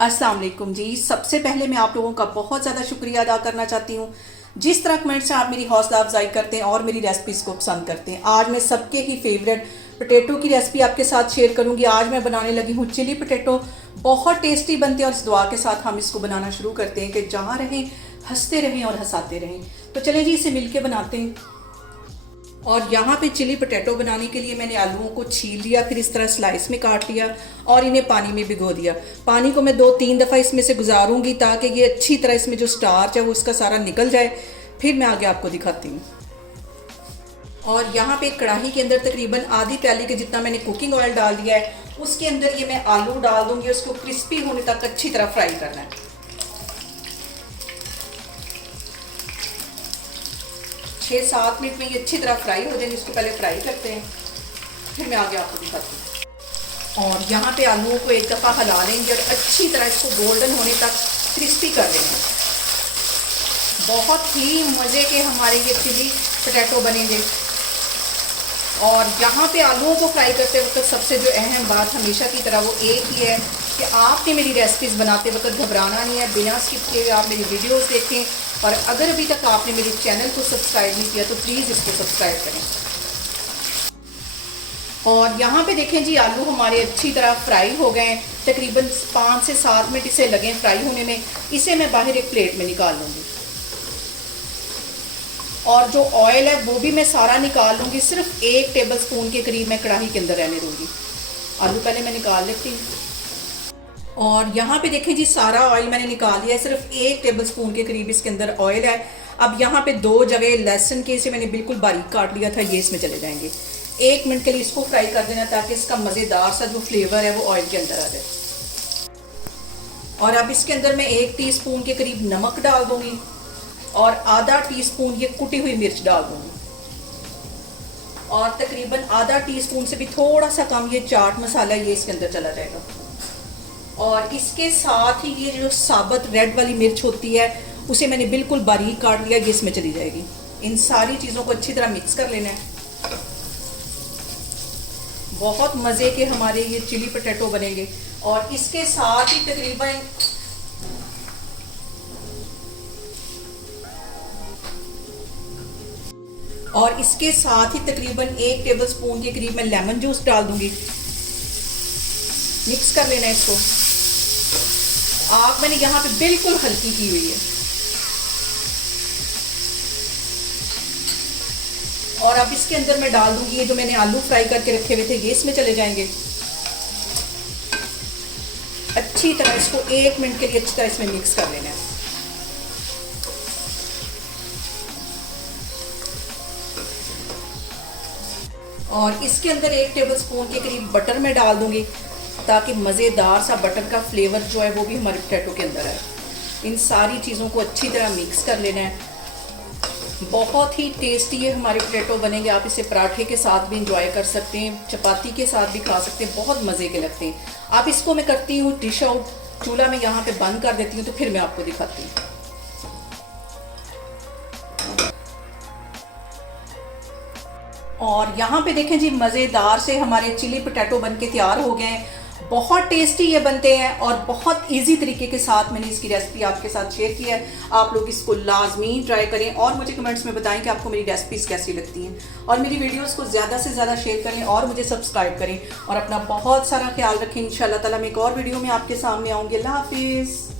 अस्सलाम वालेकुम जी। सबसे पहले मैं आप लोगों का बहुत ज़्यादा शुक्रिया अदा करना चाहती हूँ जिस तरह कमेंट से आप मेरी हौसला अफजाई करते हैं और मेरी रेसिपीज़ को पसंद करते हैं। आज मैं सबके ही फेवरेट पोटैटो की रेसिपी आपके साथ शेयर करूँगी। आज मैं बनाने लगी हूँ चिली पोटैटो। बहुत टेस्टी बनते हैं और इस दुआ के साथ हम इसको बनाना शुरू करते हैं कि जहाँ रहें हंसते रहें और हंसाते रहें। तो चलें जी, इसे मिल के बनाते हैं। और यहाँ पे चिली पोटैटो बनाने के लिए मैंने आलूओं को छील लिया, फिर इस तरह स्लाइस में काट लिया और इन्हें पानी में भिगो दिया। पानी को मैं 2-3 दफ़ा इसमें से गुजारूंगी ताकि ये अच्छी तरह इसमें जो स्टार्च है वो इसका सारा निकल जाए। फिर मैं आगे आपको दिखाती हूँ। और यहाँ पे कढ़ाई के अंदर तकरीबन आधी प्याली के जितना मैंने कुकिंग ऑयल डाल दिया है। उसके अंदर ये मैं आलू डाल दूंगी, उसको क्रिस्पी होने तक अच्छी तरह फ्राई करना है। 6-7 मिनट में ये अच्छी तरह फ्राई हो जाएंगे। इसको पहले फ्राई करते हैं, फिर मैं आगे आपको दिखाती हूँ। और यहाँ पे आलूओं को एक दफ़ा हिला लेंगे और अच्छी तरह इसको गोल्डन होने तक क्रिस्पी कर लेंगे। बहुत ही मज़े के हमारे ये चिली पोटैटो बनेंगे। और यहाँ पे आलूओं को फ्राई करते वक्त सबसे जो अहम बात हमेशा की तरह वो एक ही है कि आपने मेरी रेसिपीज़ बनाते वक्त घबराना नहीं है। बिना स्किप किए आप मेरी वीडियोस देखें। और अगर अभी तक आपने मेरे चैनल को सब्सक्राइब नहीं किया तो प्लीज़ इसको सब्सक्राइब करें। और यहाँ पे देखें जी, आलू हमारे अच्छी तरह फ्राई हो गए हैं। तकरीबन 5 से 7 मिनट इसे लगे फ्राई होने में। इसे मैं बाहर एक प्लेट में निकाल लूँगी और जो ऑयल है वो भी मैं सारा निकाल लूँगी। सिर्फ 1 टेबल स्पून के करीब मैं कढ़ाई के अंदर रहने दूँगी। आलू पहले मैं निकाल लेती हूँ। और यहाँ पे देखें जी, सारा ऑयल मैंने निकाल लिया है। सिर्फ 1 टेबल स्पून के करीब इसके अंदर ऑयल है। अब यहाँ पे 2 जगह लहसुन के इसे मैंने बिल्कुल बारीक काट लिया था, ये इसमें चले जाएंगे। 1 मिनट के लिए इसको फ्राई कर देना ताकि इसका मज़ेदार सा जो फ्लेवर है वो ऑयल के अंदर आ जाए। और अब इसके अंदर मैं 1 टीस्पून के करीब नमक डाल दूंगी और आधा टीस्पून ये कुटी हुई मिर्च डाल दूंगी। और तकरीबन आधा टीस्पून से भी थोड़ा सा कम ये चाट मसाला ये इसके अंदर चला जाएगा। और इसके साथ ही ये जो साबुत रेड वाली मिर्च होती है उसे मैंने बिल्कुल बारीक काट लिया, ये इसमें चली जाएगी। इन सारी चीज़ों को अच्छी तरह मिक्स कर लेना है। बहुत मज़े के हमारे ये चिली पोटैटो बनेंगे। और इसके साथ ही तकरीबन तकरीबन 1 टेबल स्पून के करीब मैं लेमन जूस डाल दूंगी। मिक्स कर लेना है इसको। आग मैंने यहाँ पे बिल्कुल हल्की की हुई है। और अब इसके अंदर मैं डाल दूंगी ये जो मैंने आलू फ्राई करके रखे हुए थे, ये इसमें चले जाएंगे। अच्छी तरह इसको 1 मिनट के लिए अच्छी तरह इसमें मिक्स कर लेना है। और इसके अंदर 1 टेबल स्पून के करीब बटर मैं डाल दूंगी ताकि मज़ेदार सा बटर का फ्लेवर जो है वो भी हमारे पोटैटो के अंदर है। इन सारी चीज़ों को अच्छी तरह मिक्स कर लेना है। बहुत ही टेस्टी ये हमारे पोटैटो बनेंगे। आप इसे पराठे के साथ भी इंजॉय कर सकते हैं, चपाती के साथ भी खा सकते हैं, बहुत मज़े के लगते हैं। आप इसको मैं करती हूँ डिश आउट, चूल्हा में यहाँ पे बंद कर देती हूँ तो फिर मैं आपको दिखाती हूँ। और यहाँ पे देखें जी, मज़ेदार से हमारे चिली पोटैटो बन के तैयार हो गए हैं। बहुत टेस्टी ये बनते हैं और बहुत इजी तरीके के साथ मैंने इसकी रेसिपी आपके साथ शेयर की है। आप लोग इसको लाजमी ट्राई करें और मुझे कमेंट्स में बताएं कि आपको मेरी रेसिपीज़ कैसी लगती हैं। और मेरी वीडियोस को ज़्यादा से ज़्यादा शेयर करें और मुझे सब्सक्राइब करें। और अपना बहुत सारा ख्याल रखें। इंशाल्लाह ताला मैं एक और वीडियो में आपके सामने आऊँगी। अल्लाह हाफिज़।